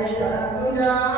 Arjuna.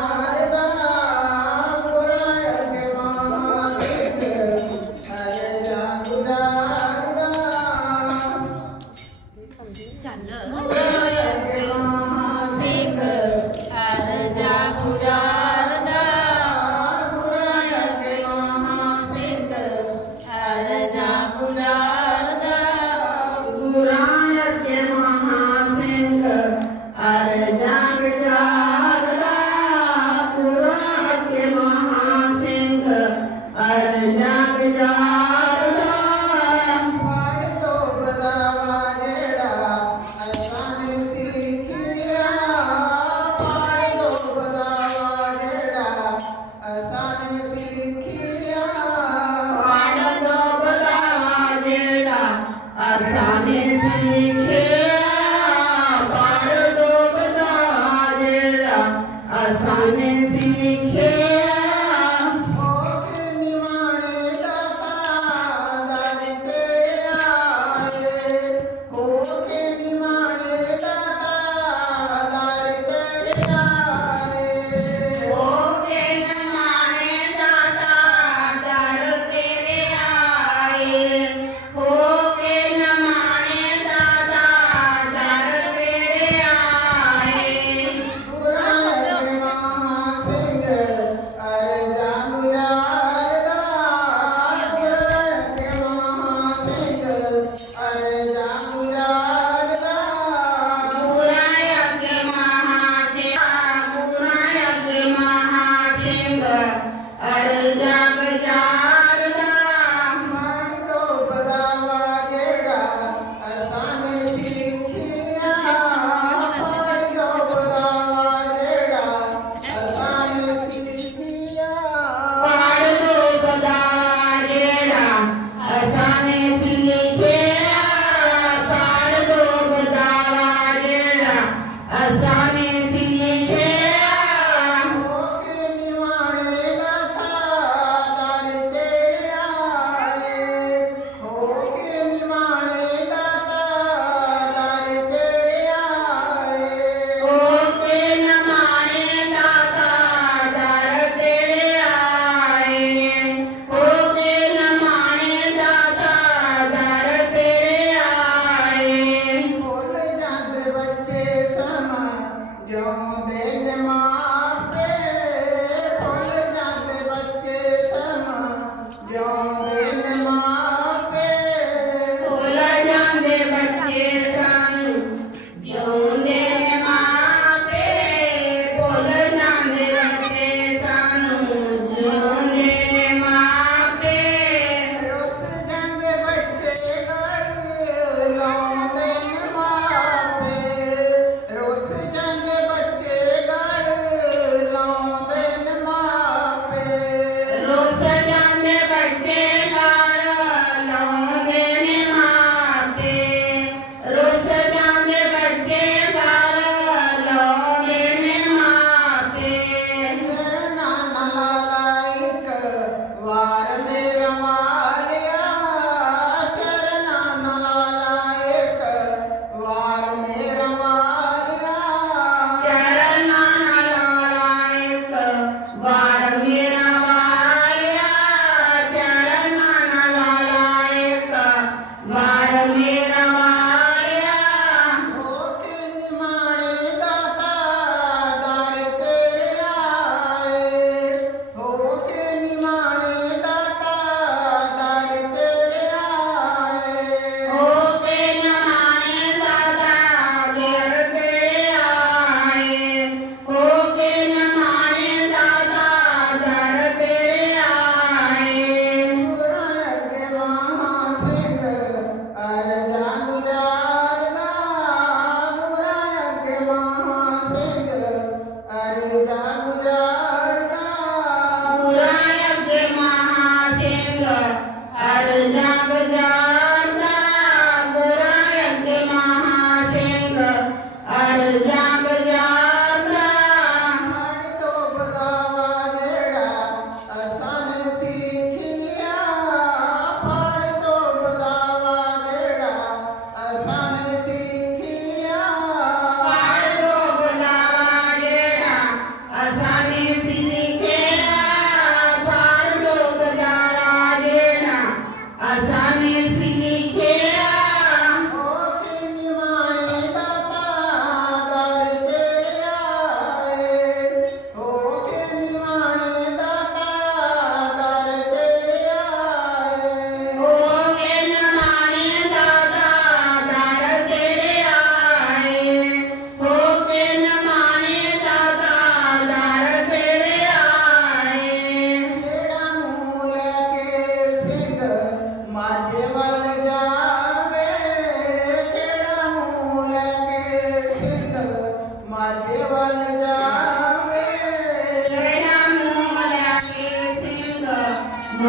también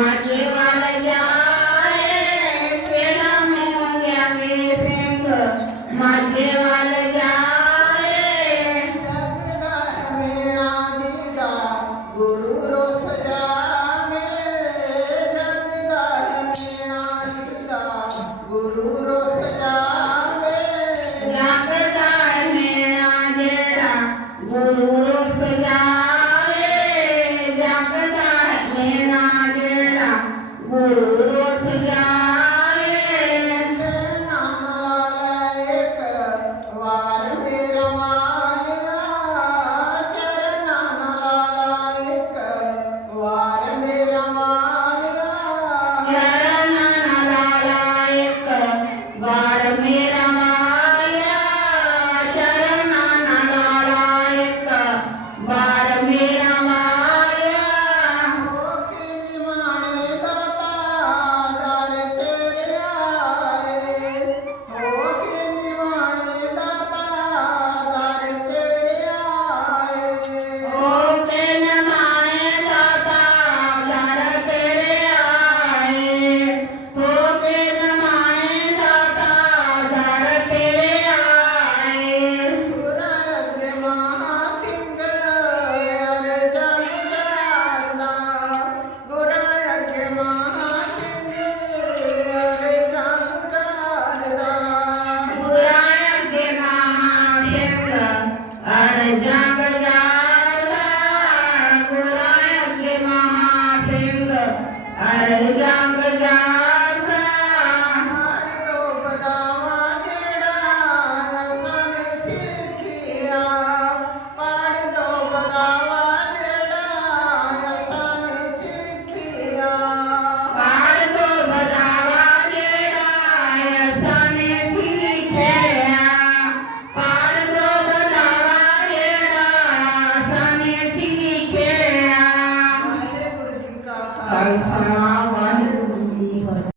I mati. Guru